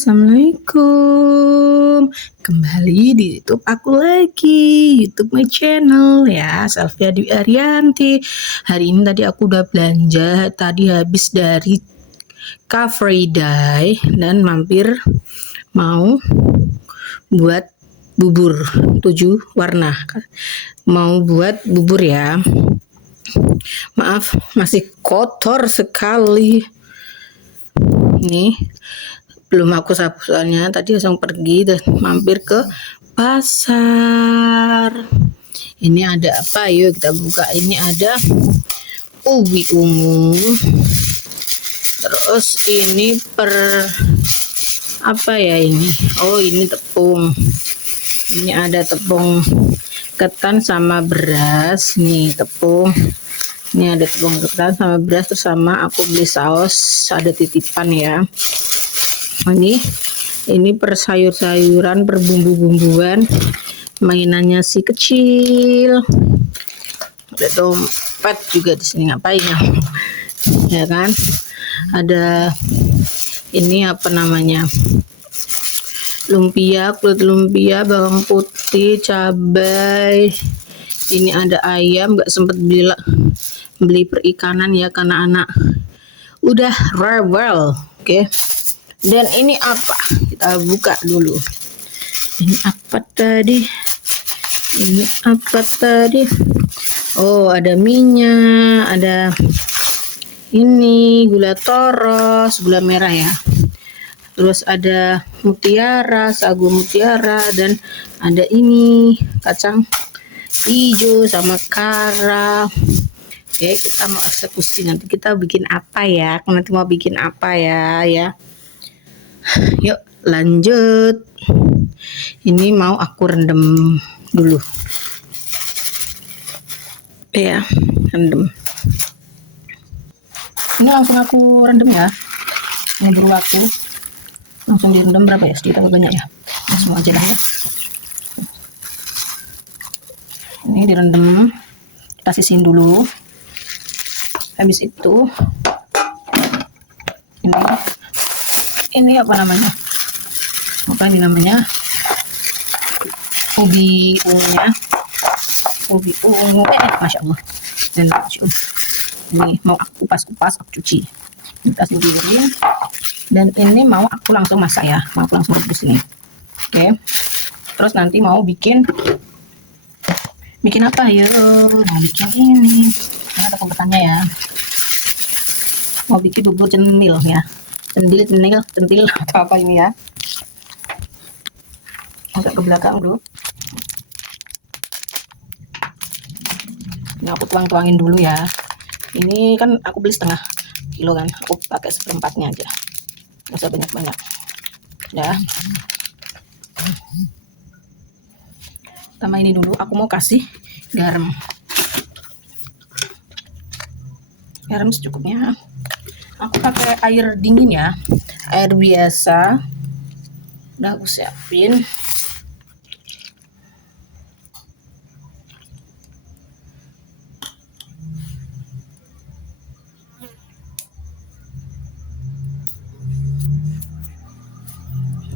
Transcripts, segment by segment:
Assalamualaikum. Kembali di YouTube aku lagi, YouTube my channel ya, Selvia Dwi Arianti. Hari ini tadi aku udah belanja, tadi habis dari Car Free Day dan mampir mau buat bubur 7 warna. Mau buat bubur ya. Maaf, masih kotor sekali. Nih, belum aku sapu soalnya tadi langsung pergi dan mampir ke pasar. Ini ada apa? Yuk kita buka. Ini ada ubi ungu. Terus ini apa ya ini? Oh, ini tepung. Ini ada tepung ketan sama beras. Nih tepung. Ini ada tepung ketan sama beras, terus sama aku beli saus, ada titipan ya. Ini per sayur-sayuran, per bumbu-bumbuan, mainannya si kecil. Ada dompet juga di sini, ngapain ya kan? Ada ini apa namanya? Lumpia, kulit lumpia, bawang putih, cabai. Ini ada ayam, nggak sempet beli perikanan ya karena anak udah rewel. Oke. Dan ini apa? Kita buka dulu. Ini apa tadi? Oh, ada minyak, ada ini gula toros, gula merah ya. Terus ada mutiara, sagu mutiara, dan ada ini kacang hijau sama kara. Oke, kita mau eksekusi, nanti kita bikin apa ya? Nanti mau bikin apa ya? Yuk lanjut. Ini mau aku rendam dulu. Ya, rendam. Ini langsung aku rendam ya. Ini baru aku langsung direndam berapa ya? Sedikit atau banyak ya? Langsung aja dah ya. Ini direndam, kita sisihin dulu. Habis itu ini apa namanya? Apa ini namanya? Ubi ungunya. Ubi ungu. Masya Allah. Dan ini mau aku kupas, aku cuci. Kita singkirin. Dan ini mau aku langsung masak ya. Mau aku langsung rebus ini. Oke. Terus nanti mau bikin apa ya? Mau bikin ini. Ini ada kompetennya ya. Mau bikin bubur cenil ya. Centil apa ini ya? Agak ke belakang dulu. Ini aku tuangin dulu ya. Ini kan aku beli setengah kilo kan. Aku pakai seperempatnya aja. Nggak usah banyak-banyak. Ya. Sama ini dulu. Aku mau kasih garam. Garam secukupnya. Aku pakai air dingin ya, air biasa. Udah aku siapin.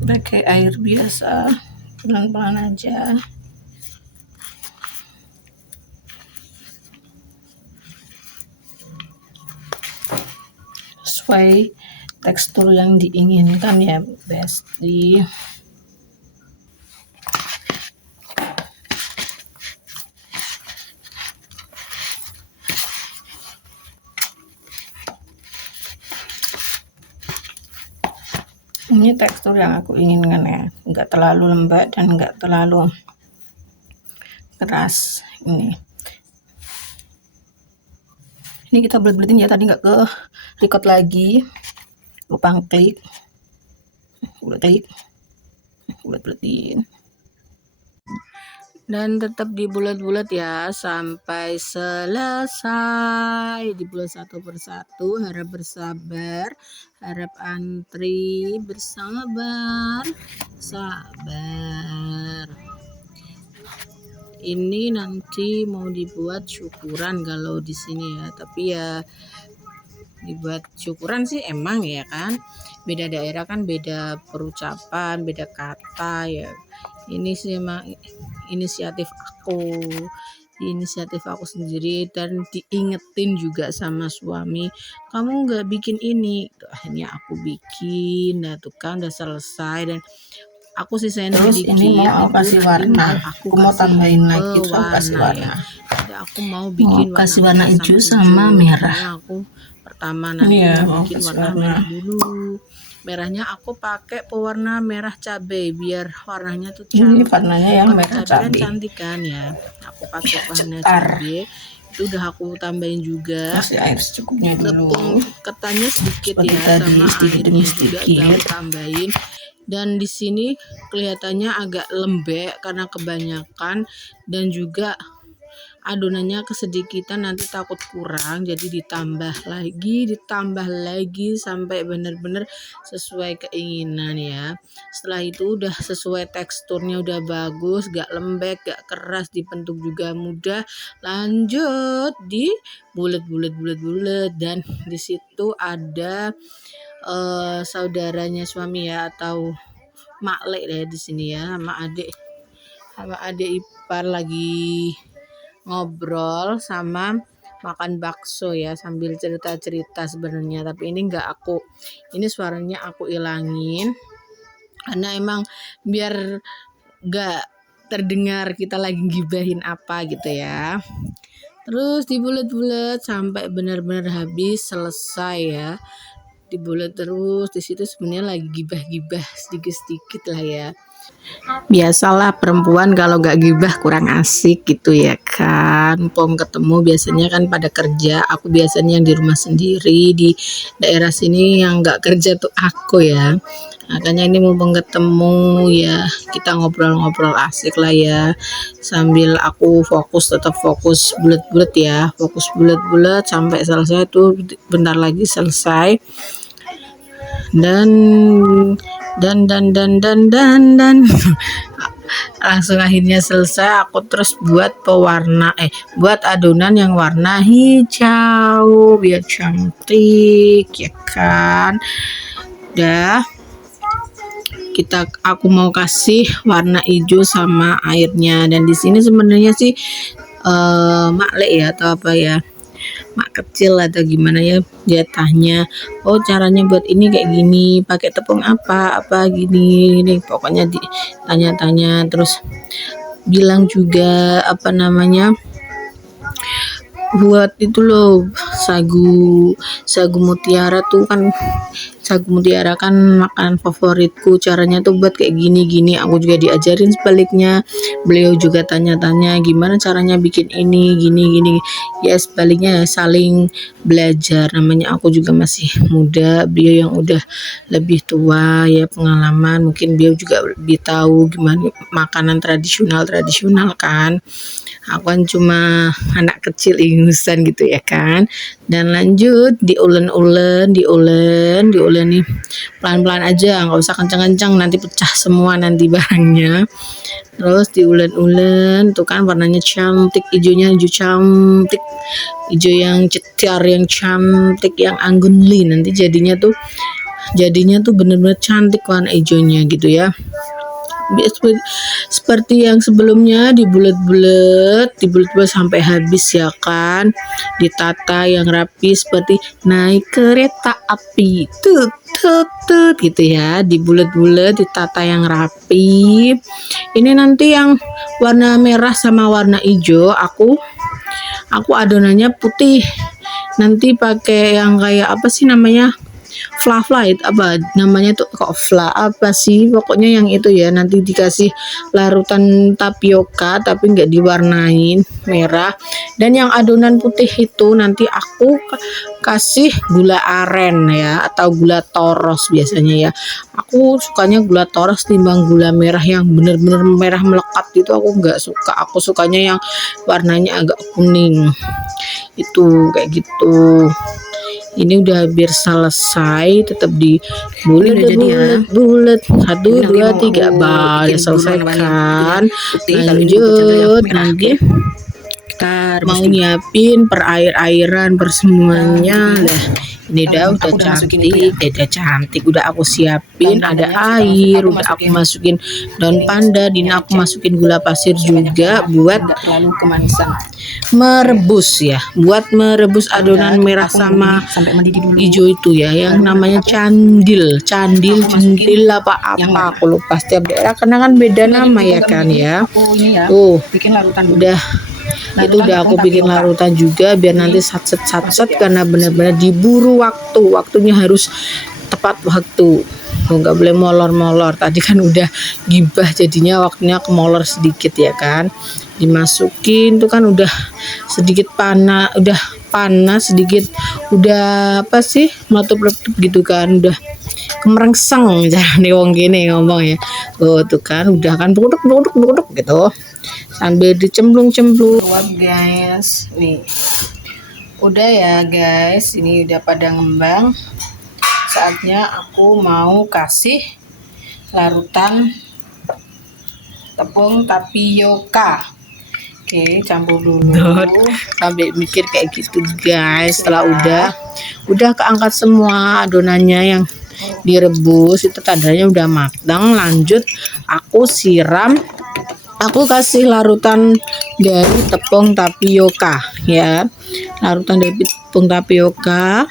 Pakai air biasa, pelan-pelan aja. Sesuai tekstur yang diinginkan ya, Besti. Ini tekstur yang aku inginkan ya, nggak terlalu lembek dan nggak terlalu keras. Ini kita bulet-buletin ya, tadi nggak ke record lagi, lupa klik, bulet-buletin. Dan tetap dibulet-bulet ya sampai selesai, dibulet satu persatu. Harap bersabar, harap antri bersabar, sabar. Ini nanti mau dibuat syukuran kalau di sini ya, tapi ya dibuat syukuran sih emang ya kan, beda daerah kan beda perucapan, beda kata ya. Ini sih emang inisiatif aku sendiri, dan diingetin juga sama suami, kamu nggak bikin ini. Tuh, akhirnya aku bikin. Nah tuh kan udah selesai, dan aku sisain Terus sedikit. ini mau kasih warna, aku mau tambahin lagi tuh kasih warna. Jadi aku mau bikin mau kasih warna hijau sama merah. Aku pertama nanti Iya, mau mau bikin kasih warna warna. merah dulu. Merahnya aku pakai pewarna merah cabai biar warnanya tuh Ini cantik. warnanya yang Warna merah cabai kan cabai. cantik kan ya. Aku pakai warna Cetar. cabai. Itu udah aku tambahin juga. Kasih air secukupnya Tepung dulu. ketannya sedikit Seperti ya, tadi, sama sedikit airnya demi juga sedikit. udah aku tambahin. Dan di sini kelihatannya agak lembek karena kebanyakan, dan juga adonannya kesedikitan, nanti takut kurang, jadi ditambah lagi sampai benar-benar sesuai keinginan ya. Setelah itu udah sesuai teksturnya, udah bagus, gak lembek, gak keras, dibentuk juga mudah. Lanjut di bulat, dan di situ ada saudaranya suami ya, atau maklek ya di sini ya, sama adik ipar lagi ngobrol sama makan bakso ya, sambil cerita-cerita sebenarnya, tapi ini suaranya aku ilangin karena emang biar gak terdengar kita lagi gibahin apa gitu ya. Terus dibulet-bulet sampai benar-benar habis selesai ya, dibulet terus. Di situ sebenarnya lagi gibah-gibah sedikit-sedikit lah ya. Biasalah perempuan kalau gak gibah kurang asik gitu ya kan. Pom ketemu biasanya kan pada kerja, aku biasanya yang di rumah sendiri. Di daerah sini yang gak kerja tuh aku ya. Makanya ini mumpung ketemu ya, kita ngobrol-ngobrol asik lah ya, sambil aku tetap fokus bulet-bulet ya, fokus bulet-bulet sampai selesai tuh, bentar lagi selesai. Dan langsung akhirnya selesai. Aku terus buat buat adonan yang warna hijau biar cantik ya kan. Aku mau kasih warna hijau sama airnya, dan di sini sebenarnya sih maklek ya atau apa ya, mak kecil atau gimana ya, dia tanya, oh caranya buat ini kayak gini, pakai tepung apa gini pokoknya ditanya-tanya. Terus bilang juga apa namanya, buat itu loh, sagu mutiara tuh kan, sagu mutiara kan makanan favoritku, caranya tuh buat kayak gini. Aku juga diajarin sebaliknya, beliau juga tanya-tanya gimana caranya bikin ini gini ya, sebaliknya ya, saling belajar, namanya aku juga masih muda, beliau yang udah lebih tua ya, pengalaman, mungkin beliau juga lebih tahu gimana makanan tradisional kan. Aku kan cuma anak kecil ingusan gitu ya kan. Dan lanjut diulen nih pelan-pelan aja, nggak usah kencang-kencang, nanti pecah semua nanti barangnya. Terus diulen tuh kan warnanya cantik, hijaunya hijau cantik, hijau yang cetar, yang cantik, yang anggunli, nanti jadinya tuh bener-bener cantik warna hijaunya gitu ya. Seperti yang sebelumnya dibulet-bulet sampai habis ya kan, ditata yang rapi seperti naik kereta api, tut gitu ya, dibulet-bulet, ditata yang rapi. Ini nanti yang warna merah sama warna hijau aku adonannya putih, nanti pakai yang kayak apa sih namanya, flavite apa namanya tuh, apa sih pokoknya yang itu ya, nanti dikasih larutan tapioka tapi nggak diwarnain merah. Dan yang adonan putih itu nanti aku kasih gula aren ya, atau gula toros biasanya ya. Aku sukanya gula toros timbang gula merah yang bener-bener merah melekat itu aku nggak suka. Aku sukanya yang warnanya agak kuning itu, kayak gitu. Ini udah hampir selesai, tetap dibulet, bulet 1 2 3 baru selesaikan. Lanjut lagi, kita mau nyiapin per airan per semuanya lah. Ini udah Aku udah masukin cantik, udah aku siapin, Daun ada pandannya air, sudah udah aku masukin daun pandan, ini aku masukin gula pasir juga buat nggak terlalu kemanisan. merebus ya, buat merebus adonan merah Aku sama sampai mendidih dulu. hijau itu ya, yang namanya candil apa yang merah. aku lupa, setiap daerah karena kan beda nama ya kan ya. Aku ini ya, Tuh bikin larutan dulu. udah itu udah aku bikin larutan juga biar nanti satset karena benar-benar diburu waktunya harus tepat waktu. Nggak boleh molor-molor, tadi kan udah gibah jadinya waktunya kemolor sedikit ya kan. Dimasukin tuh kan udah sedikit panas sedikit, udah apa sih meletup-letup gitu kan, udah kemerengseng jangan wong gini ngomong ya. Oh tuh kan udah kan buduk gitu sambil dicemplung guys. Nih udah ya guys, ini udah pada ngembang, saatnya aku mau kasih larutan tepung tapioka. Oke, campur dulu sampai mikir kayak gitu guys. Setelah udah keangkat semua adonannya yang direbus itu tandanya udah matang, lanjut aku kasih larutan dari tepung tapioka ya, larutan dari tepung tapioka.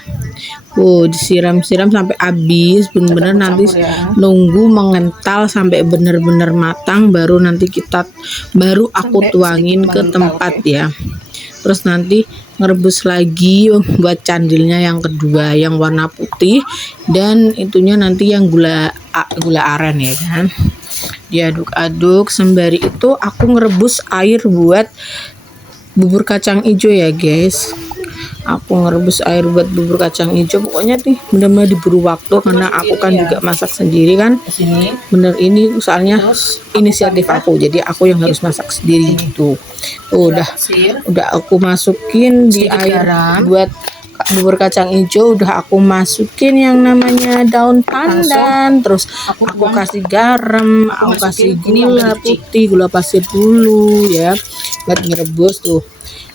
Disiram-siram sampai habis, bener-bener nanti nunggu mengental sampai bener-bener matang, baru aku tuangin ke tempat ya. Terus nanti ngerebus lagi buat candilnya yang kedua yang warna putih, dan itunya nanti yang gula aren ya kan. Diaduk-aduk sembari itu aku ngerebus air buat bubur kacang hijau ya guys. Aku ngerebus air buat bubur kacang hijau, pokoknya nih bener-bener diburu waktu karena aku kan juga masak sendiri kan. Bener ini soalnya inisiatif aku, jadi aku yang harus masak sendiri gitu. Udah aku masukin di air buat bubur kacang hijau, udah aku masukin yang namanya daun pandan, terus aku kasih garam, aku kasih gula putih, gula pasir dulu ya buat ngerebus. Tuh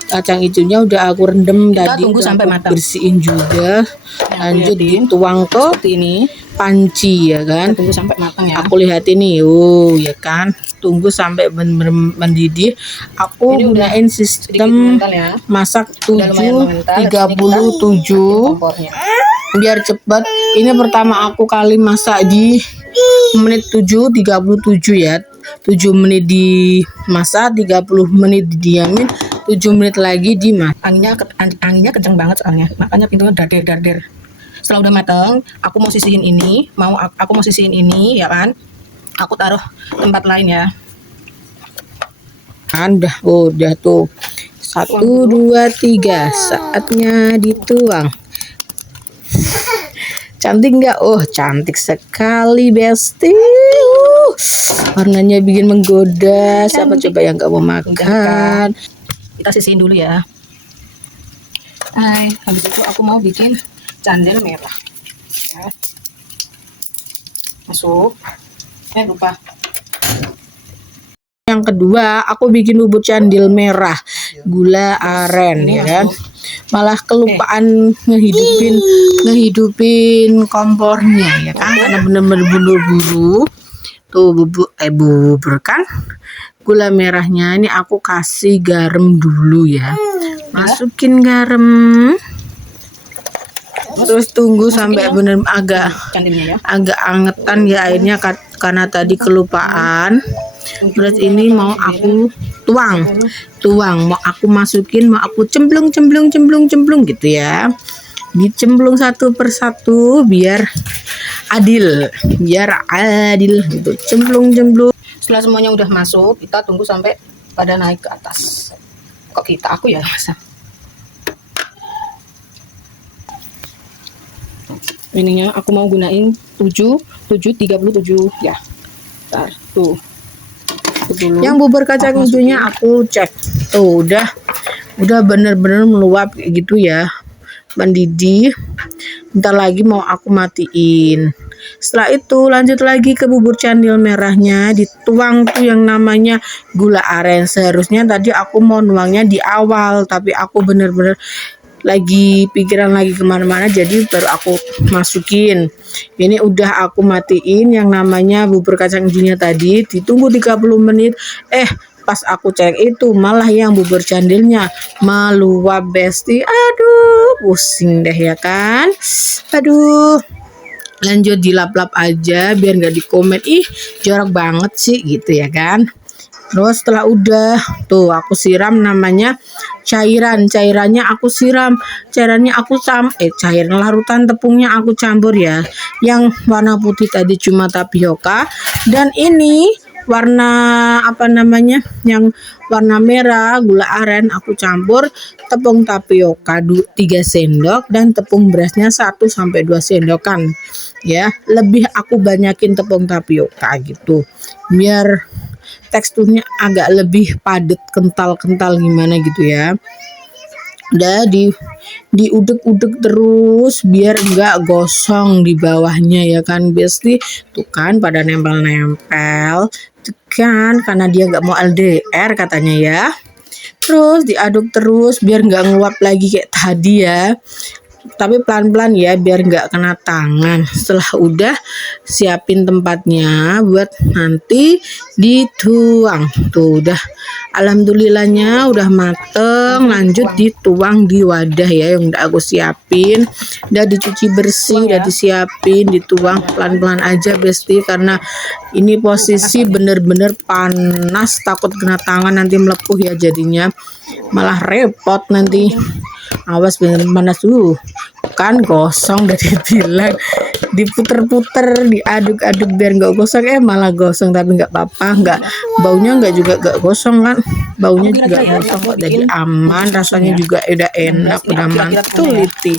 kacang hijaunya udah aku rendam tadi, tunggu sampai matang, bersihin juga, lanjut dituang ke ini panci ya kan. Tunggu sampai matang ya. Aku lihat ini ya kan, tunggu sampai mendidih. Aku gunain sistem masak 37 biar cepat. Ini pertama aku kali masak di menit 37 ya. 7 menit dimasak, 30 menit didiamin, 7 menit lagi dimasak. Anginnya kenceng banget soalnya, makanya pintunya darder. Setelah udah mateng, aku mau sisihin ini, ya kan. Aku taruh tempat lain ya. Udah tuh. 1 2 3 saatnya dituang. Cantik nggak? Cantik sekali besti. Warnanya bikin menggoda. Siapa coba yang nggak mau makan? Kita sisihin dulu ya. Habis itu aku mau bikin candil merah ya. Masuk. Lupa. Yang kedua aku bikin bubur candil merah gula aren ya kan. Malah kelupaan ngehidupin kompornya ya kan, karena bener-bener buru-buru. Tuh bubur kan gula merahnya ini aku kasih garam dulu ya. Masukin garam, terus tunggu sampai bener agak angetan ya airnya karena tadi kelupaan. Terus ini mau aku tuang, mau aku masukin, mau aku cemplung gitu ya. Dicemplung satu persatu biar adil gitu. Cemplung. Setelah semuanya udah masuk, kita tunggu sampai pada naik ke atas. Aku ya masa. Ininya aku mau gunain 37 ya. Bentar, tuh. Yang bubur kacang hijaunya aku cek. Tuh udah bener-bener meluap gitu ya. Mendidih. Bentar lagi mau aku matiin. Setelah itu lanjut lagi ke bubur candil merahnya, dituang tuh yang namanya gula aren. Seharusnya tadi aku mau nuangnya di awal, tapi aku bener-bener lagi pikiran lagi kemana-mana, jadi baru aku masukin. Ini udah aku matiin yang namanya bubur kacang hijaunya tadi, ditunggu 30 menit. Pas aku cek itu malah yang bubur candilnya meluap besti. Aduh, pusing deh ya kan. Aduh, lanjut dilap-lap aja biar nggak dikomen, ih jorok banget sih gitu ya kan. Terus setelah udah tuh aku siram namanya cairannya aku siram, cairannya aku cairan larutan tepungnya aku campur ya. Yang warna putih tadi cuma tapioka, dan ini warna apa namanya yang warna merah gula aren aku campur tepung tapioka 3 sendok dan tepung berasnya 1 sampai 2 sendokan ya. Lebih aku banyakin tepung tapioka gitu biar teksturnya agak lebih padat, kental-kental gimana gitu ya. Udah diudek-udek terus biar enggak gosong di bawahnya ya kan besti. Tuh kan pada nempel-nempel tuh kan, karena dia nggak mau LDR katanya ya. Terus diaduk terus biar nggak nguap lagi kayak tadi ya, tapi pelan-pelan ya biar nggak kena tangan. Setelah udah siapin tempatnya buat nanti dituang. Tuh udah alhamdulillahnya udah mateng, lanjut dituang di wadah ya yang udah aku siapin. Udah dicuci bersih, udah disiapin, dituang pelan-pelan aja besti, karena ini posisi bener-bener panas, takut kena tangan nanti melepuh ya, jadinya malah repot nanti. Awas bener panas kan gosong, dari bilang diputer-puter diaduk-aduk biar nggak gosong, malah gosong. Tapi nggak apa-apa, nggak baunya nggak gosong kan, baunya juga gosong kok, jadi aman, rasanya juga udah enak, udah mantul liti.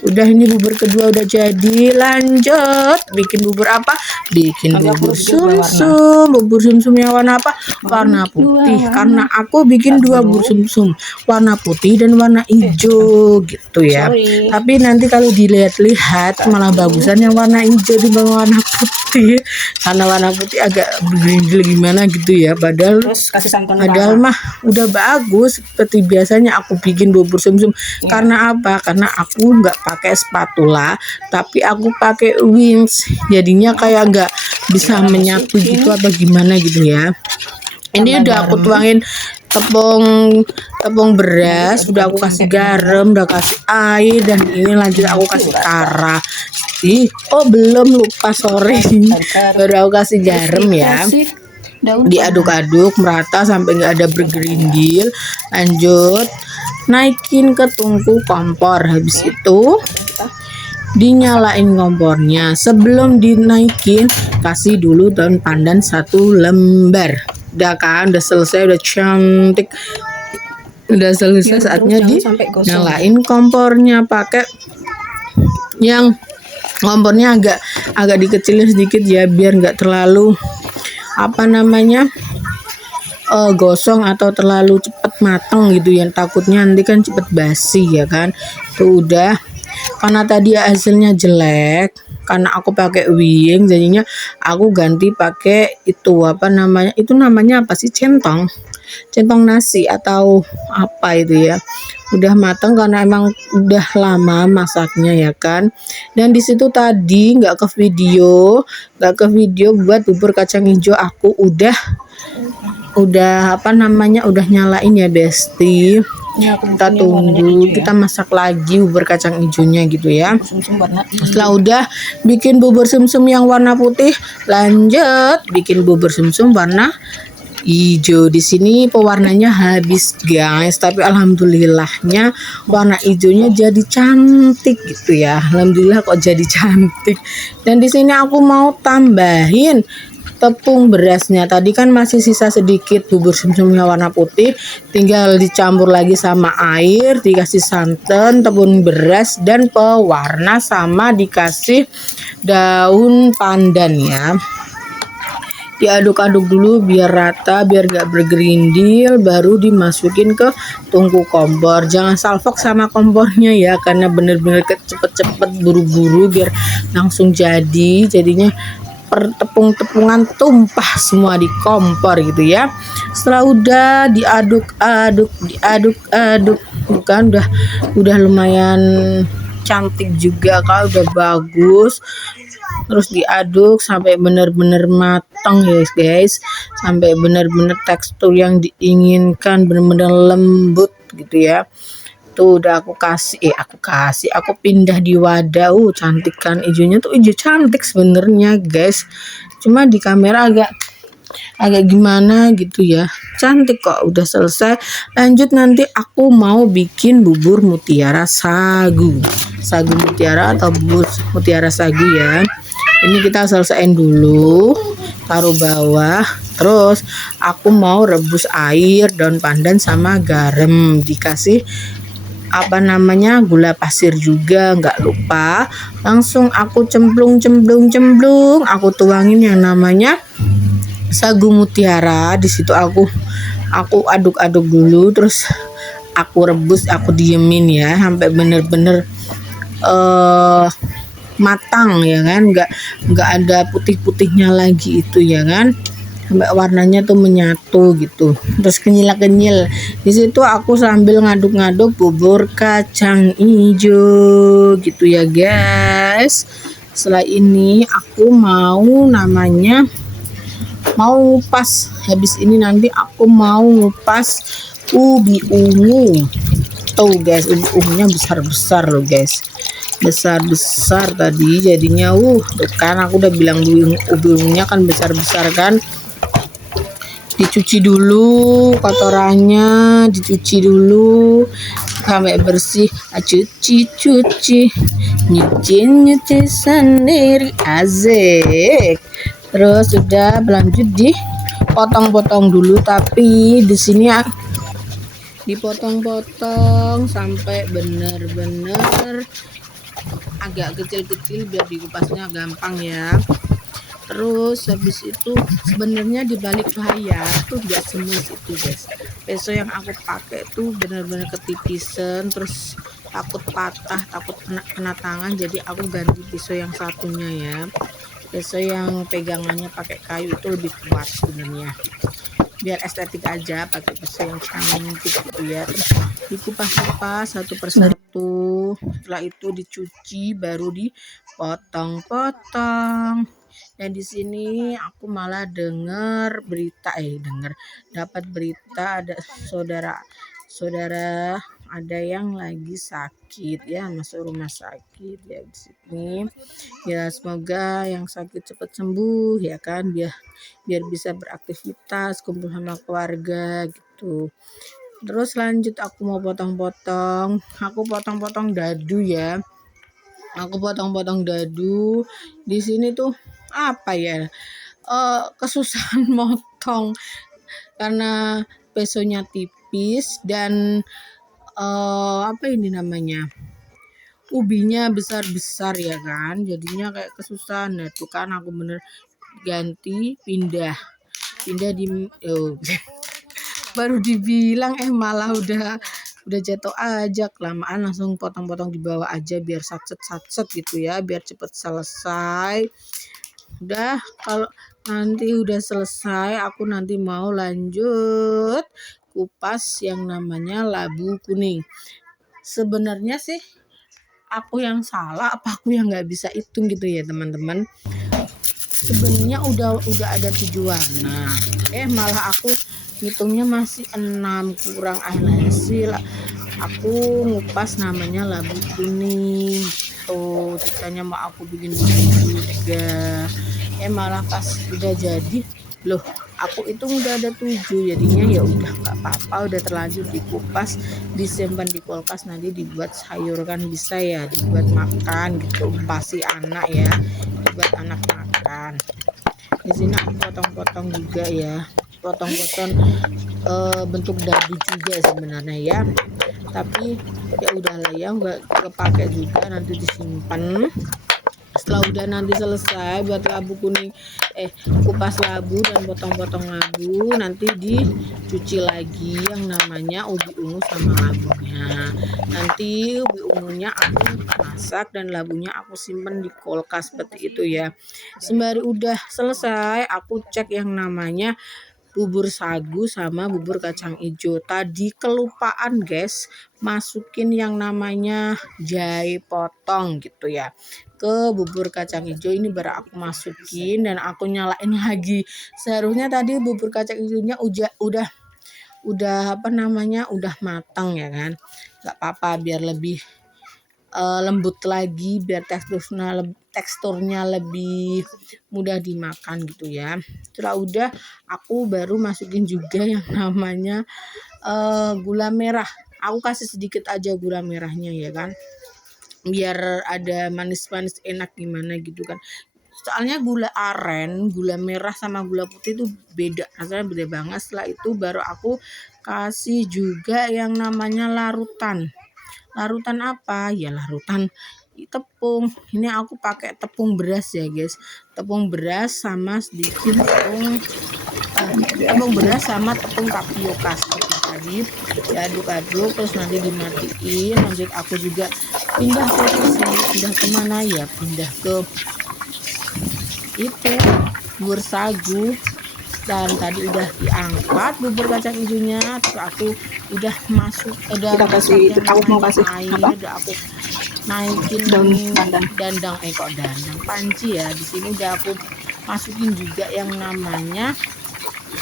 Udah ini bubur kedua udah jadi, lanjut bikin bubur apa? Bikin bubur sumsum. Bubur sumsum yang warna apa? Warna putih. Karena aku bikin 2 bubur sumsum, warna putih dan warna hijau gitu ya. Tapi nanti kalau dilihat-lihat malah bagusan yang warna hijau dibanding warna putih. Karena warna putih agak bergerindil gimana gitu ya. Padahal mah udah bagus seperti biasanya aku bikin bubur sumsum. Karena apa? Karena aku nggak pakai spatula, tapi aku pakai wings, jadinya kayak nggak bisa menyatu gitu apa gimana gitu ya. Ini udah aku tuangin tepung beras, udah aku kasih garam, udah kasih air, dan ini lanjut aku kasih kara. Belum lupa, sorry, baru aku kasih garam ya. Diaduk-aduk merata sampai nggak ada bergerindil. Lanjut naikin ke tungku kompor, habis itu dinyalain kompornya. Sebelum dinaikin kasih dulu daun pandan 1 lembar. Udah kan, udah selesai, udah cantik, udah selesai. Saatnya dinyalain kompornya, pakai yang kompornya agak dikecilin sedikit ya, biar nggak terlalu apa namanya gosong atau terlalu cepet mateng gitu ya, takutnya nanti kan cepet basi ya kan. Tuh udah, karena tadi hasilnya jelek, karena aku pakai wing, jadinya aku ganti pakai itu apa namanya, apa sih, centong nasi atau apa itu ya. Udah matang karena emang udah lama masaknya ya kan. Dan disitu tadi nggak ke video buat bubur kacang hijau, aku udah apa namanya, udah nyalain ya besti. Kita tunggu, kita masak lagi bubur kacang hijaunya gitu ya. Setelah udah bikin bubur sumsum yang warna putih, lanjut bikin bubur sumsum warna hijau. Di sini pewarnanya habis guys, tapi alhamdulillahnya warna hijaunya jadi cantik gitu ya. Alhamdulillah kok jadi cantik. Dan di sini aku mau tambahin tepung berasnya. Tadi kan masih sisa sedikit bubur sumsumnya warna putih, tinggal dicampur lagi sama air, dikasih santan, tepung beras, dan pewarna, sama dikasih daun pandan ya. Diaduk-aduk dulu biar rata, biar gak bergerindil, baru dimasukin ke tungku kompor. Jangan salfok sama kompornya ya, karena bener-bener cepet-cepet buru-buru biar langsung jadinya tepung-tepungan tumpah semua di kompor gitu ya. Setelah udah diaduk-aduk bukan udah lumayan cantik juga, kalau udah bagus. Terus diaduk sampai benar-benar matang ya guys, sampai benar-benar tekstur yang diinginkan, benar-benar lembut gitu ya. Tuh udah aku pindah di wadah. Cantik kan, hijaunya tuh hijau cantik sebenarnya guys, cuma di kamera agak gimana gitu ya. Cantik kok, udah selesai. Lanjut, nanti aku mau bikin bubur mutiara sagu mutiara atau bubur mutiara sagu ya. Ini kita selesaiin dulu, taruh bawah. Terus aku mau rebus air, daun pandan sama garam, dikasih gula pasir juga, nggak lupa. Langsung aku cemplung, aku tuangin yang namanya sagu mutiara. Di situ aku aduk-aduk dulu, terus aku rebus, aku diemin ya sampai bener-bener matang ya kan, nggak ada putih-putihnya lagi itu ya kan, sampai warnanya tuh menyatu gitu. Terus kenyil di situ aku sambil ngaduk-ngaduk bubur kacang hijau gitu ya guys. Setelah ini aku mau ngupas. Habis ini nanti aku mau ngupas ubi ungu. Tuh guys, ubi ungunya besar-besar loh guys, besar-besar tadi jadinya. Tuh kan aku udah bilang ubi ungunya kan besar-besar kan. Dicuci dulu kotorannya, dicuci dulu sampai bersih. Cuci nyuci sendiri, asik. Terus sudah berlanjut dipotong-potong dulu, tapi di sini dipotong-potong sampai benar-benar agak kecil-kecil biar dikupasnya gampang ya. Terus habis itu sebenarnya di balik layar tuh gak semulus itu guys. Pisau yang aku pakai tuh benar-benar ketipisan, terus takut patah, takut kena tangan, jadi aku ganti pisau yang satunya ya. Pisau yang pegangannya pakai kayu itu lebih kuat sebenarnya, biar estetik aja pakai pisau yang cantik gitu ya. Terus dikupas-kupas satu persatu. Setelah itu dicuci, baru dipotong-potong. Dan di sini aku malah dapat berita ada saudara ada yang lagi sakit ya, masuk rumah sakit ya di sini. Ya semoga yang sakit cepat sembuh ya kan, biar bisa beraktivitas, kumpul sama keluarga gitu. Terus lanjut aku mau potong-potong. Aku potong-potong dadu ya. Di sini tuh kesusahan motong karena pesonya tipis dan ubinya besar-besar ya kan, jadinya kayak kesusahan. Nah itu kan aku bener ganti pindah di baru dibilang malah udah jatuh aja. Kelamaan langsung potong-potong di bawah aja biar satset gitu ya, biar cepet selesai. Udah, kalau nanti udah selesai aku nanti mau lanjut kupas yang namanya labu kuning. Sebenarnya sih aku yang salah apa aku yang nggak bisa hitung gitu ya teman-teman. Sebenarnya udah ada 7 warna, malah aku hitungnya masih 6, kurang hasil. Aku ngupas namanya labu kuning tuh, ceritanya mau aku bikin juga. Malah pas udah jadi loh, aku hitung udah ada 7, jadinya ya udah nggak apa-apa, udah terlanjur dikupas, disimpan di kulkas, nanti dibuat sayur kan bisa ya, dibuat makan gitu, pasti anak ya, dibuat anak makan. Di sini aku potong-potong juga ya, potong-potong bentuk dadu juga sebenarnya ya, tapi ya udahlah ya, nggak kepake juga, nanti disimpan. Setelah udah nanti selesai buat labu kuning, kupas labu dan potong-potong labu, nanti dicuci lagi yang namanya ubi ungu sama labunya. Nanti ubi ungunya aku masak dan labunya aku simpen di kulkas seperti itu ya. Sembari udah selesai, aku cek yang namanya bubur sagu sama bubur kacang hijau. Tadi kelupaan guys, masukin yang namanya jahe potong gitu ya ke bubur kacang hijau. Ini baru aku masukin dan aku nyalain lagi. Seharusnya tadi bubur kacang hijaunya udah apa namanya udah matang ya kan, nggak apa-apa biar lebih lembut lagi, biar teksturnya lebih mudah dimakan gitu ya. Setelah udah aku baru masukin juga yang namanya gula merah. Aku kasih sedikit aja gula merahnya ya kan, biar ada manis-manis enak gimana gitu kan. Soalnya gula aren, gula merah sama gula putih itu beda, rasanya beda banget. Setelah itu baru aku kasih juga yang namanya larutan. Larutan apa? Ya larutan tepung. Ini aku pakai tepung beras ya guys. Tepung beras sama sedikit tepung beras sama tepung tapioka seperti tadi. Diaduk-aduk terus nanti dimatiin. Lanjut aku juga pindah ke sini. Pindah kemana ya? Pindah ke itu bubur sagu, dan tadi udah diangkat bubur kacang hijaunya. Terus aku udah udah Kita masak kasih, yang aku mau namanya kasih air, apa? udah aku naikin Daun pandan. dandang kok dandang panci ya. Di sini udah aku masukin juga yang namanya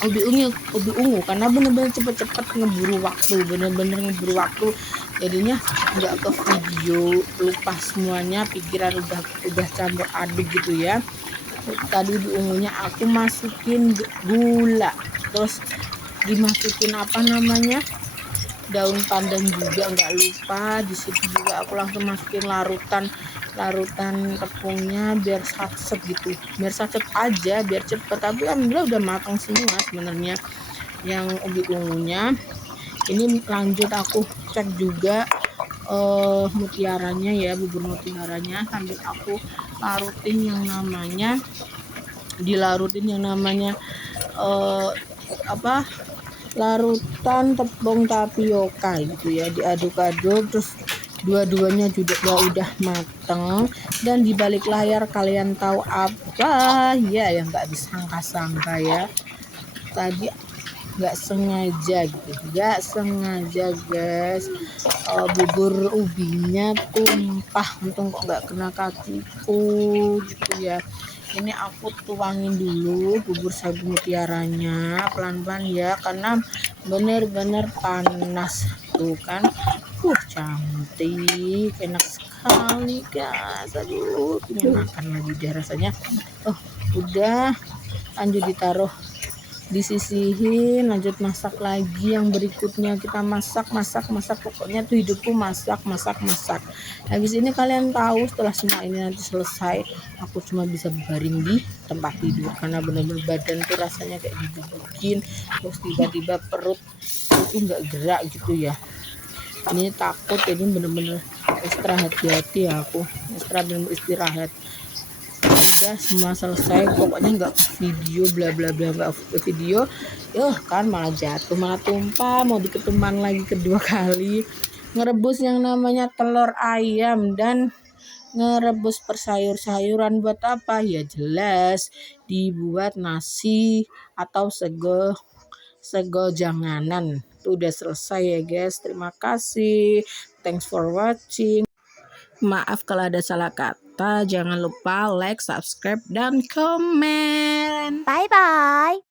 ubi ungu karena bener-bener cepet-cepet ngeburu waktu, jadinya nggak ke video, lupa semuanya, pikiran udah campur aduk gitu ya. Tadi ubi ungunya aku masukin gula, terus dimasukin apa namanya daun pandan juga nggak lupa. Di situ juga aku langsung masukin larutan tepungnya biar satset gitu, biar satset aja biar cepet. Tapi alhamdulillah udah matang semua sebenarnya yang ubi ungunya. Ini lanjut aku cek juga mutiaranya ya, bubur mutiaranya, sambil aku dilarutin yang namanya apa larutan tepung tapioka gitu ya, diaduk-aduk terus dua-duanya juga udah mateng. Dan di balik layar kalian tahu apa ya yang nggak disangka-sangka ya, tadi nggak sengaja guys, bubur ubinya tumpah, untung kok nggak kena kakiku gitu ya. Ini aku tuangin dulu bubur sagu mutiaranya pelan-pelan ya, karena bener-bener panas tuh kan. Cantik, enak sekali guys. Aduh, pengen makan lagi deh rasanya. Udah, lanjut ditaruh, disisihin, lanjut masak lagi. Yang berikutnya kita masak, pokoknya tuh hidupku masak. Habis ini kalian tahu, setelah semua ini nanti selesai, aku cuma bisa baring di tempat tidur karena benar-benar badan tuh rasanya kayak digebukin, terus tiba-tiba perut itu nggak gerak gitu ya. Ini takut, ini bener-bener ekstra hati-hati ya, aku ekstra bener istirahat. Udah semua selesai, pokoknya nggak video bla bla bla, nggak video kan malah jatuh, malah tumpah, mau diketumbang lagi kedua kali. Ngerebus yang namanya telur ayam dan ngerebus persayur-sayuran buat apa ya, jelas dibuat nasi atau sego janganan. Itu udah selesai ya guys. Terima kasih, thanks for watching. Maaf kalau ada salah kata. Jangan lupa like, subscribe, dan komen. Bye bye.